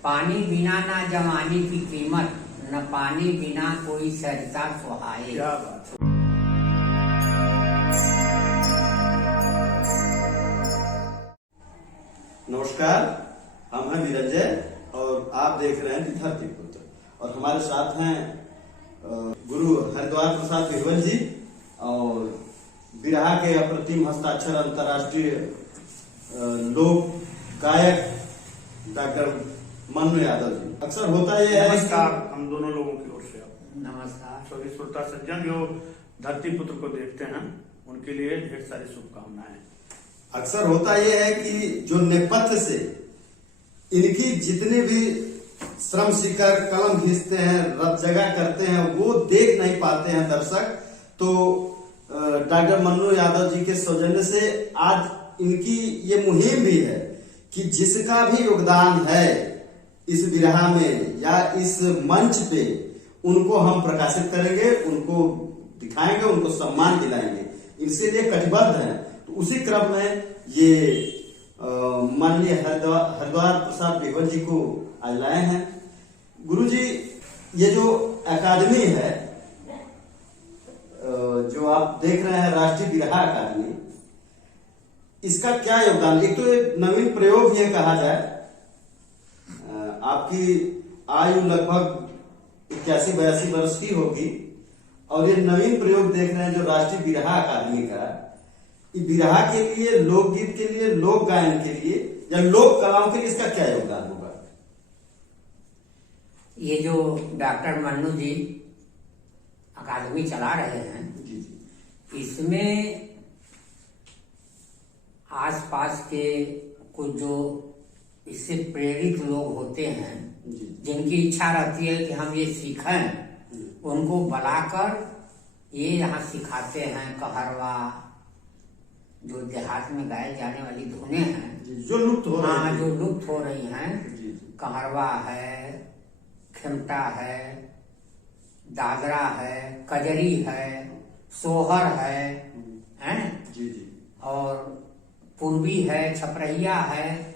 पानी बिना ना जवानी की कीमत, न पानी बिना कोई सरिता सुहाए। क्या बात है। नमस्कार, हम हैं निरंजय और आप देख रहे हैं धरती पुत्र। और हमारे साथ हैं गुरु हरिद्वार प्रसाद बिहवल जी और बिरहा के अप्रतिम हस्ताक्षर अंतर्राष्ट्रीय लोक गायक डॉक्टर मन्नू यादव जी। अक्सर होता यह है। नमस्कार हम दोनों लोगों की ओर से नमस्कार। सभी श्रोता सज्जन जो धरती पुत्र को देखते हैं उनके लिए ढेर सारी शुभकामनाएं। अक्सर होता यह है कि जो नेपथ्य से इनकी जितने भी श्रम शिखर कलम घिसते हैं, रत जगह करते हैं, वो देख नहीं पाते हैं दर्शक। तो डॉक्टर मन्नू यादव जी के सौजन्य से आज इनकी ये मुहिम भी है कि जिसका भी योगदान है इस बिरहा में या इस मंच पे, उनको हम प्रकाशित करेंगे, उनको दिखाएंगे, उनको सम्मान दिलाएंगे। इनसे लिए कटिबद्ध हैं। तो उसी क्रम में ये माननीय हरिद्वार प्रसाद बिहवल जी को आज लाए हैं। गुरु जी, ये जो अकादमी है जो आप देख रहे हैं, राष्ट्रीय बिरहा अकादमी, इसका क्या योगदान? एक तो एक नवीन प्रयोग ये कहा जाए। आपकी आयु लगभग 81-82 वर्ष की होगी और ये नवीन प्रयोग देख रहे हैं जो राष्ट्रीय बिरहा अकादमी का। ये बिरहा के लिए, लोकगीत के लिए, लोक गायन के लिए या लोक कलाओं के लिए इसका क्या योगदान होगा? ये जो डॉक्टर मन्नू जी अकादमी चला रहे हैं, इसमें आसपास के कुछ जो इससे प्रेरित लोग होते हैं, जिनकी इच्छा रहती है कि हम ये सीखें, उनको बुलाकर ये यहाँ सिखाते हैं। कहरवा, जो देहात में गाए जाने वाली धुनें हैं जो लुप्त हो रही हैं, जो लुप्त हो रही हैं, कहरवा है, खेमटा है, दादरा है, कजरी है, सोहर है, और पूर्वी है, छपरहिया है।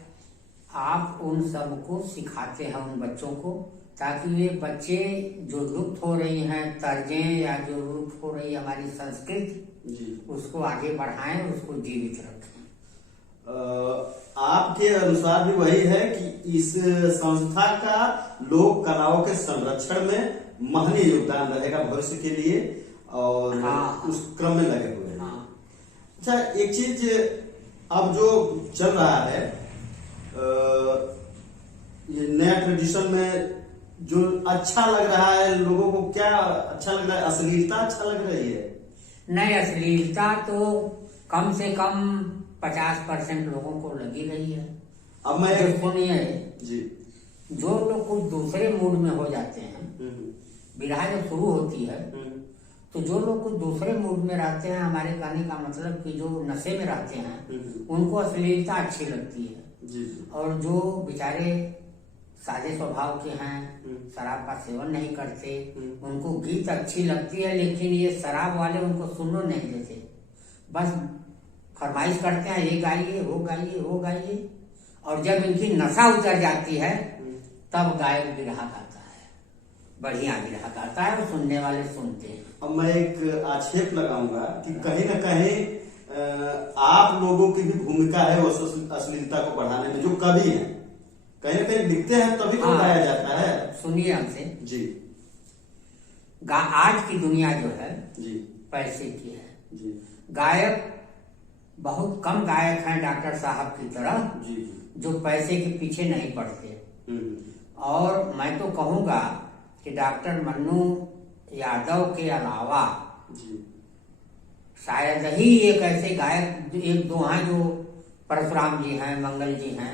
आप उन सबको सिखाते हैं, उन बच्चों को, ताकि वे बच्चे जो लुप्त हो रही हैं तर्जें या जो लुप्त हो रही हमारी संस्कृति, उसको आगे बढ़ाएं, उसको जीवित रखें। आपके अनुसार भी वही है कि इस संस्था का लोक कलाओं के संरक्षण में महनीय योगदान रहेगा भविष्य के लिए, और उस क्रम में लगे हुए हैं। अच्छा, एक चीज अब जो चल रहा है, ये नया ट्रेडिशन में जो अच्छा लग रहा है लोगों को, क्या अच्छा लग रहा है? अश्लीलता अच्छा लग रही है? नहीं, अश्लीलता तो कम से कम 50% लोगों को लगी रही है। अब मैं सुनिए जी, जो लोग कुछ दूसरे मूड में हो जाते हैं, बिरहा जब शुरू होती है तो जो लोग कुछ दूसरे मूड में रहते हैं, हमारे कहने का मतलब कि जो नशे में रहते हैं, उनको अश्लीलता अच्छी लगती है। और जो बेचारे सादे स्वभाव के हैं, शराब का सेवन नहीं करते, उनको गीत अच्छी लगती है, लेकिन ये शराब वाले उनको सुनने नहीं देते। बस फरमाइश करते हैं, ये गाइए, वो गाइए, वो गाइए। और जब इनकी नशा उतर जाती है तब गायक बिरहा गाता है, बढ़िया बिरहा गाता है, और सुनने वाले सुनते हैं। अब मैं एक आक्षेप लगाऊंगा कि कहीं ना कहीं आप लोगों की भी भूमिका है उस अश्लीलता को बढ़ाने में। जो कवि हैं, कहीं ना कहीं लिखते हैं तभी तो गाया जाता है। सुनिए हमसे जी। आज की दुनिया जो है जी, पैसे की है। जी, गायक बहुत कम गायक हैं डॉक्टर साहब की तरह, जी, जो पैसे के पीछे नहीं पड़ते। और मैं तो कहूँगा कि डॉक्टर मन्नू यादव के अलावा शायद ही एक ऐसे गायक, एक दो हैं, जो परशुराम जी हैं, मंगल जी हैं,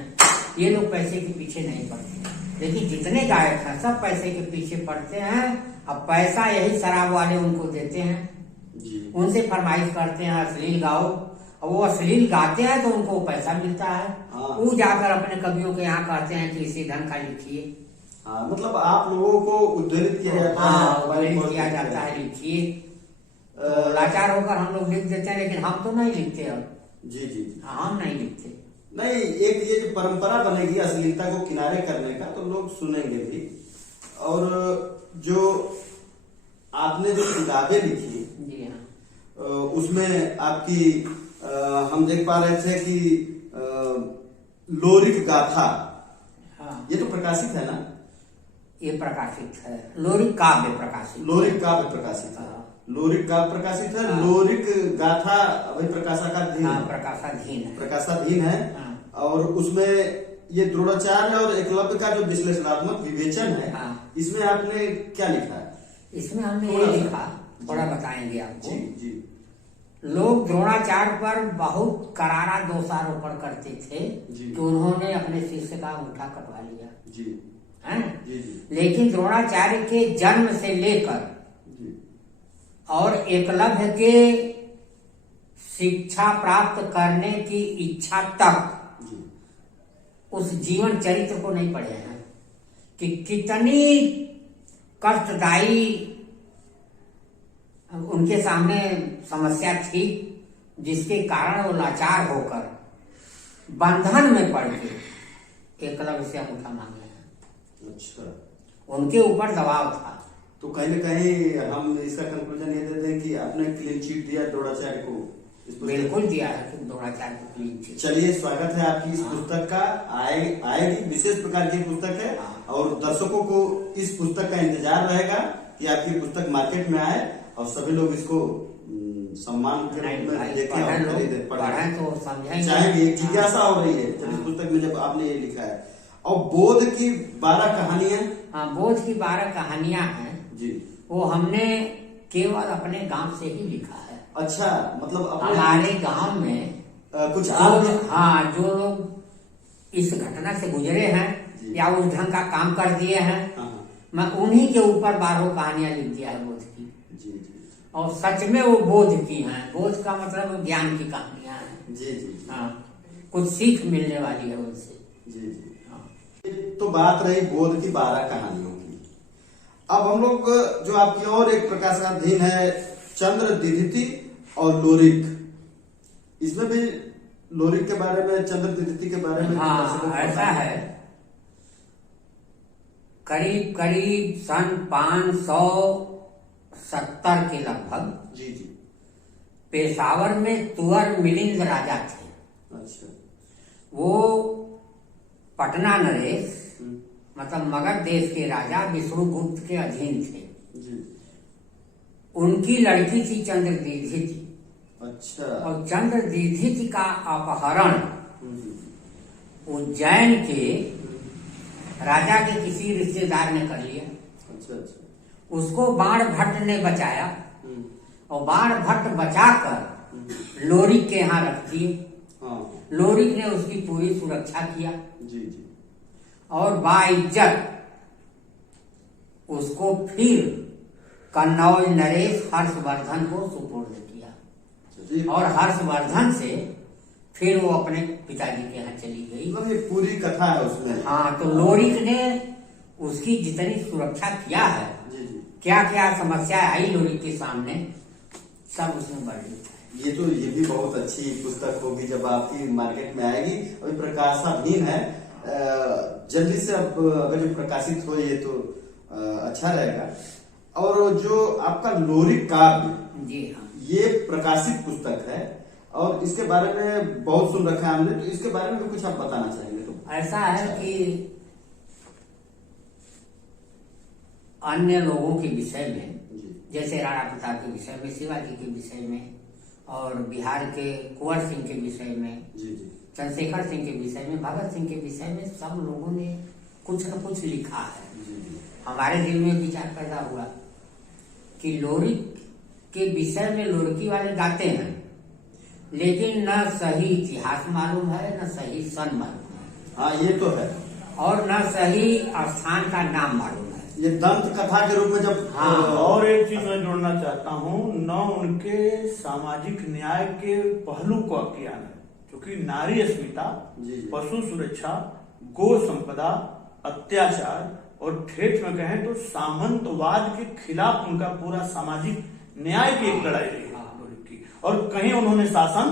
ये लोग पैसे के पीछे नहीं पड़ते। लेकिन जितने गायक हैं सब पैसे के पीछे पड़ते हैं। अब पैसा यही शराब वाले उनको देते हैं, उनसे फरमाइश करते हैं अश्लील गाओ, और वो अश्लील गाते हैं तो उनको पैसा मिलता है। वो जाकर अपने कवियों के यहाँ कहते हैं कि इसी ढंग का लिखिए। मतलब आप लोगों को उद्धृत किया जाता है, उद्धृत किया जाता है, लिखिए। लाचार होकर हम लोग लिख देते हैं, लेकिन हम तो नहीं लिखते। अब जी, हम नहीं लिखते। नहीं, एक ये जो परंपरा बनेगी अश्लीलता को किनारे करने का, तो लोग सुनेंगे भी। और जो आपने जो किताबें लिखी, जी हाँ, उसमें आपकी हम देख पा रहे थे कि लोरिक गाथा, हाँ, ये तो प्रकाशित है ना? ये प्रकाशित है, लोरिक काव्य प्रकाशित। लोरिक काव्य प्रकाशित है, हाँ। लोरिक काव्य प्रकाशित है। हाँ। लोरिक गाथा अभी प्रकाशाधीन हाँ, है, प्रकाशाधीन है। प्रकाशाधीन है। हाँ। और उसमें ये द्रोणाचार्य और एकलव्य का जो विश्लेषणात्मक विवेचन है, हाँ। इसमें आपने क्या लिखा है? इसमें हमने थोड़ा ये सा। लिखा, थोड़ा बताएंगे आपको। जी जी लोग द्रोणाचार्य पर बहुत करारा दोषारोपण करते थे जी। कि उन्होंने अपने शिष्य का अंगूठा कटवा लिया जी है। जी जी लेकिन द्रोणाचार्य के जन्म से लेकर जी और एकलव्य के शिक्षा प्राप्त करने की इच्छा तक जी उस जीवन चरित्र को नहीं पढ़े हैं कि कितनी कष्टदायी उनके सामने समस्या थी, जिसके कारण वो लाचार होकर बंधन में पड़ के एकलव्य से अंगूठा मांगे हैं। अच्छा, उनके ऊपर दबाव था। तो कहीं न कहीं हम इसका कंक्लूजन ये देते हैं कि आपने क्लीन चिट दिया द्रोणाचार्य को इस पुस्तक। बिल्कुल दिया है कि द्रोणाचार्य को क्लीन चिट। चलिए, स्वागत है आपकी इस हाँ। पुस्तक का। आएगी, विशेष प्रकार की पुस्तक है। हाँ। और दर्शकों को इस पुस्तक का इंतजार रहेगा कि आपकी पुस्तक मार्केट में आए और सभी लोग इसको सम्मान के रूप में देखें और खरीदें, पढ़ें तो समझेंगे। चाहेंगे। एक जिज्ञासा हो रही है जब इस हाँ। पुस्तक में जब आपने ये लिखा है। और बोध की 12 कहानियां। हाँ, बोध की 12 कहानियां हैं जी। वो हमने केवल अपने गांव से ही लिखा है। अच्छा, मतलब अपने हमारे गांव में कुछ हाँ, जो लोग इस घटना से गुजरे हैं जी। या उस ढंग का काम कर दिए हैं, हाँ, मैं उन्हीं के ऊपर 12 कहानियां लिख दिया है बोध की। जी जी और सच में वो बोध की हैं। बोध का मतलब ज्ञान की कहानियां हैं। जी जी हाँ, कुछ सीख मिलने वाली है उनसे। जी जी। हाँ। तो बात रही बोध की 12 कहानियों की। अब हम लोग जो आपकी और एक प्रकाशाधीन है, चंद्रदिधिति और लोरिक, इसमें भी लोरिक के बारे में, चंद्रदिधिति के बारे में हाँ, ऐसा है। करीब करीब सन 570 के लगभग जी जी। पेशावर में तुअर मिलिंद राजा थे। अच्छा। वो पटना नरेश मतलब मगध देश के राजा विष्णुगुप्त के अधीन थे। जी। उनकी लड़की थी चंद्रदिधिति। अच्छा। और चंद्रदिधिति का अपहरण हम्म, उज्जैन के राजा के किसी रिश्तेदार ने कर लिया। अच्छा अच्छा। उसको बाण भट्ट ने बचाया हम्म, और बाण भट्ट बचाकर लोरिक के यहाँ रख दिए। हाँ। लोरिक ने उसकी पूरी सुरक्षा किया जी जी। और बाइज्जत उसको फिर कन्नौज नरेश हर्षवर्धन को सुपुर्द किया। जी। और हर्षवर्धन से फिर वो अपने पिताजी के यहाँ चली गई। मतलब ये पूरी कथा है उसमें। हाँ, तो लोरिक ने उसकी जितनी सुरक्षा किया है, जी जी। क्या क्या समस्या आई लोरिक के सामने, सब उसमें वर्णित है। ये भी बहुत अच्छी पुस्तक होगी जब आपकी मार्केट में आएगी। अभी प्रकाशाधीन है, जल्दी से अब अगर ये प्रकाशित हो ये तो अच्छा रहेगा। और जो आपका लोरिक काव्य, जी हाँ, ये प्रकाशित पुस्तक है और इसके बारे में बहुत सुन रखा है हमने, तो इसके बारे में भी कुछ आप बताना चाहेंगे तो? ऐसा है कि अन्य लोगों के विषय में, जी जैसे राणा प्रताप के विषय में, शिवाजी के विषय में, और बिहार के कुंवर सिंह के विषय में, जी जी। चंद्रशेखर सिंह के विषय में, भगत सिंह के विषय में, सब लोगों ने कुछ न कुछ लिखा है। जी जी। हमारे दिल में विचार पैदा हुआ कि लोरिक के विषय में लोरकी वाले गाते हैं, लेकिन न सही इतिहास मालूम है, न सही सन मालूम है, हाँ, ये तो है। और न सही स्थान का नाम मालूम है। ये दंत कथा के रूप में जब हाँ। और एक चीज मैं जोड़ना चाहता हूँ, न उनके सामाजिक न्याय के पहलू को किया है, क्योंकि नारी अस्मिता, जी जी। पशु सुरक्षा, गो संपदा, अत्याचार और ठेठ में कहें तो सामंतवाद के खिलाफ उनका पूरा सामाजिक न्याय की एक लड़ाई रही है लोरिक की। और कहीं उन्होंने शासन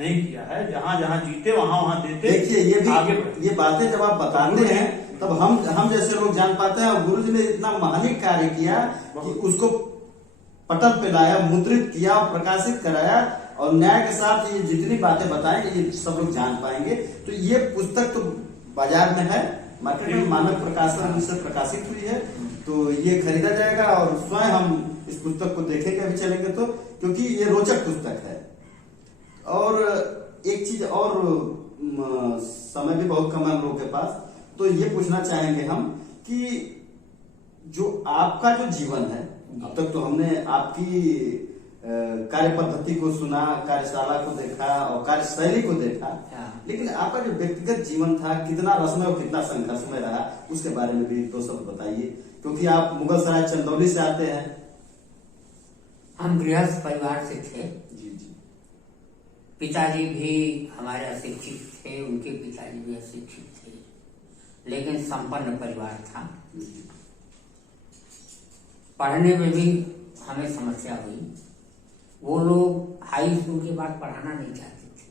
नहीं किया है। जहाँ जहाँ जीते वहाँ वहाँ देते। देखिए ये आगे भी ये बातें जब आप बताते हैं तब हम जैसे लोग जान पाते हैं। और गुरु जी ने इतना महानिक कार्य किया कि उसको पटल पे लाया, मुद्रित किया, प्रकाशित कराया और न्याय के साथ ये जितनी बातें बताएंगे ये सब लोग जान पाएंगे। तो ये पुस्तक तो बाजार में है, मार्केट में मानव प्रकाशन से प्रकाशित हुई है, तो ये खरीदा जाएगा और स्वयं हम इस पुस्तक को देखेंगे अभी चलेंगे तो, क्योंकि ये रोचक पुस्तक है। और एक चीज और, समय भी बहुत कम है हम लोगों के पास, तो ये पूछना चाहेंगे हम कि जो आपका जो जीवन है, अब तक तो हमने आपकी कार्य पद्धति को सुना, कार्यशाला को देखा और कार्यशैली को देखा, लेकिन आपका जो व्यक्तिगत जीवन था कितना रसमय और कितना संघर्षमय रहा, उसके बारे में भी दो शब्द बताइए, क्योंकि आप मुगलसराय चंदौली से आते हैं। हम गृहस्थ परिवार से थे। जी जी। पिताजी भी हमारे अशिक्षित थे, उनके पिताजी भी अशिक्षित थे, लेकिन संपन्न परिवार था। पढ़ने में भी हमें समस्या हुई। वो लोग हाई स्कूल के बाद पढ़ाना नहीं चाहते थे।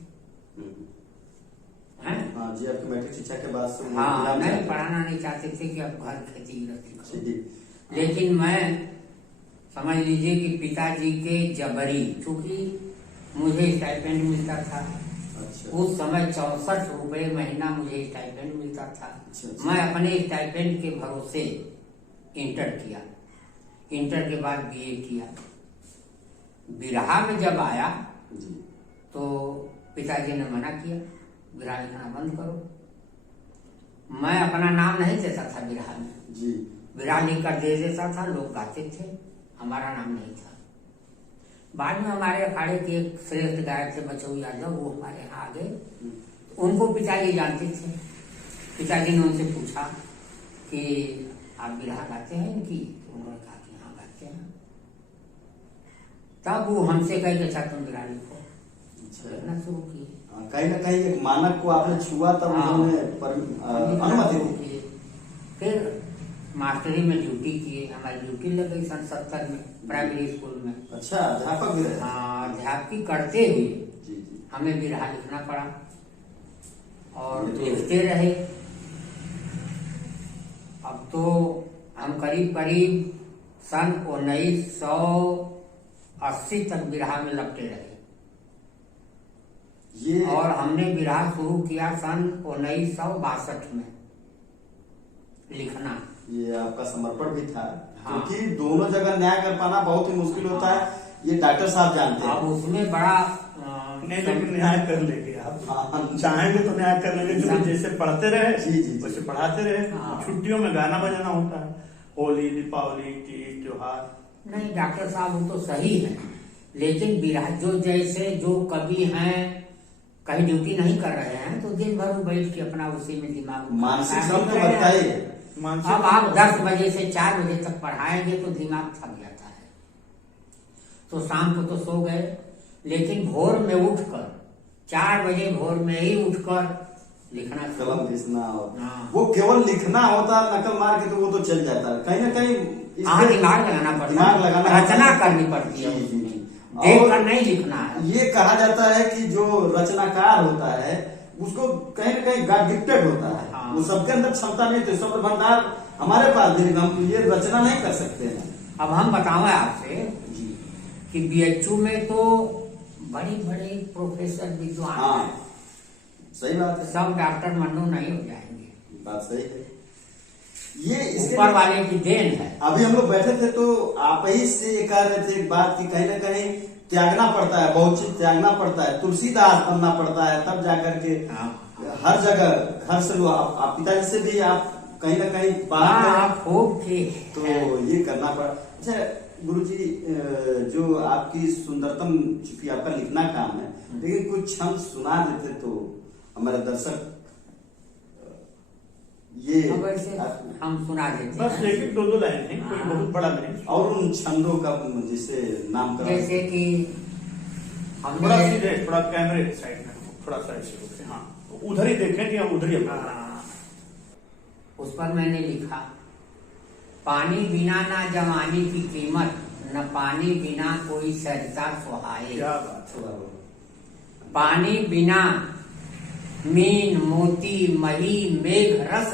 हाँ जी, आपकी मैट्रिक शिक्षा के बाद से हाँ, नहीं पढ़ाना नहीं चाहते थे कि अब घर खेती गृहस्थी करो। लेकिन मैं समझ लीजिए कि पिताजी के जबरी, चूंकि मुझे स्टाइपेंड मिलता था। अच्छा। उस समय 64 रुपए महीना मुझे स्टाइपेंड मिलता था। अच्छा। मैं अपने स्टाइपेंड के भरोसे इंटर किया, इंटर के बाद बीए किया। बिरहा में जब आया तो पिताजी ने मना किया, बिरहा लिखना बंद करो। मैं अपना नाम नहीं देता था बिरहा में जी। बिरहा लिख कर दे देता था, लोग गाते थे, हमारा नाम नहीं था। बाद में हमारे अखाड़े के एक श्रेष्ठ गायक थे बचऊ यादव, वो हमारे यहाँ आ गए। उनको पिताजी जानते थे। पिताजी ने उनसे पूछा कि आप बिरहा गाते हैं इनकी? तो उन्होंने कहा कि हाँ गाते हैं। तब वो हमसे कहे कि अच्छा तुम बिरहा लिखो, लिखना शुरू किए। कहीं ना कहीं एक मानक को आपने छुआ तब उन्होंने अनुमति दी। फिर मास्टरी में ड्यूटी किए। हमारी ड्यूटी लग गई सन 70 में प्राइमरी स्कूल में। अच्छा, अध्यापक भी रहे? हाँ, अध्यापकी करते हुए जी जी। हमें बिरहा लिखना पड़ा और लिखते रहे। अब तो हम करीब करीब सन 1980 तक बिरहा में लपटे रहे। ये और हमने बिरहा शुरू किया सन 1962 में लिखना। ये आपका समर्पण भी था। हाँ। क्योंकि दोनों जगह न्याय कर पाना बहुत ही मुश्किल होता है, ये डॉक्टर साहब जानते हैं। अब उसमें बड़ा नहीं, लेकिन न्याय कर लेंगे आप। हाँ। चाहेंगे तो न्याय कर लेंगे, क्योंकि जैसे पढ़ते रहे जी जी वैसे पढ़ाते रहे। हाँ। छुट्टियों में गाना बजाना होता है, होली, दीपावली, तीज, त्योहार। नहीं, डॉक्टर साहब वो तो सही है, लेकिन बिरहा जो जैसे जो कवि हैं कहीं ड्यूटी नहीं कर रहे हैं तो दिन भर बैठ के अपना उसी में दिमाग मानसिक श्रम तो बनता ही है। अब आप 10 बजे से 4 बजे तक पढ़ाएंगे तो दिमाग थक जाता है, तो शाम को तो सो गए। लेकिन भोर में उठकर 4 बजे भोर में ही उठकर लिखना, कलम घिसना, और हाँ। वो केवल लिखना होता है, नकल मार के तो वो तो चल जाता है। कहीं ना कहीं हाँ, दिमाग लगाना पड़ता है, रचना करनी पड़ती है, देख कर नहीं लिखना है। ये कहा जाता है कि जो रचनाकार होता है उसको कहीं ना कहीं गॉड गिफ्टेड होता है। हाँ। वो सबके अंदर क्षमता नहीं होती, शब्द भंडार हमारे पास भी हम ये रचना नहीं कर सकते हैं। अब हम बताओ आपसे जी कि बीएचयू में तो बड़े बड़े प्रोफेसर विद्वान हाँ, हैं, सही बात है। सब डॉक्टर मन्नू नहीं हो जाएंगे, बात सही है। ये इसके ऊपर वाले की देन है। अभी हम लोग बैठे थे तो आप ही से ये कह रहे थे एक बात की कहीं ना कहीं त्यागना पड़ता है, बहुत चीज त्यागना पड़ता है, तुलसीदास बनना पड़ता है तब जाकर के हर जगह घर से आप पिताजी से भी आप कहीं ना कहीं बात खूब थी तो ये करना पड़ा। अच्छा गुरुजी, जो आपकी सुंदरतम, चूंकि आपका लिखना काम है, लेकिन कुछ छंद सुना देते तो हमारे दर्शक ये हम सुना देते बस एक दो लाइन है, कोई बहुत बड़ा नहीं। और उन छंदों का जिसे नाम करा, जैसे कि थोड़ा सीधे, थोड़ा कैमरे साइड में, थोड़ा साइड से होके, हाँ उधर ही देखें कि हम उधर ही। उस पर मैंने लिखा, पानी बिना ना जवानी की कीमत, न पानी बिना कोई सरिता सुहाए। क्या बात है। पानी बिना मीन मोती मही मेघ रस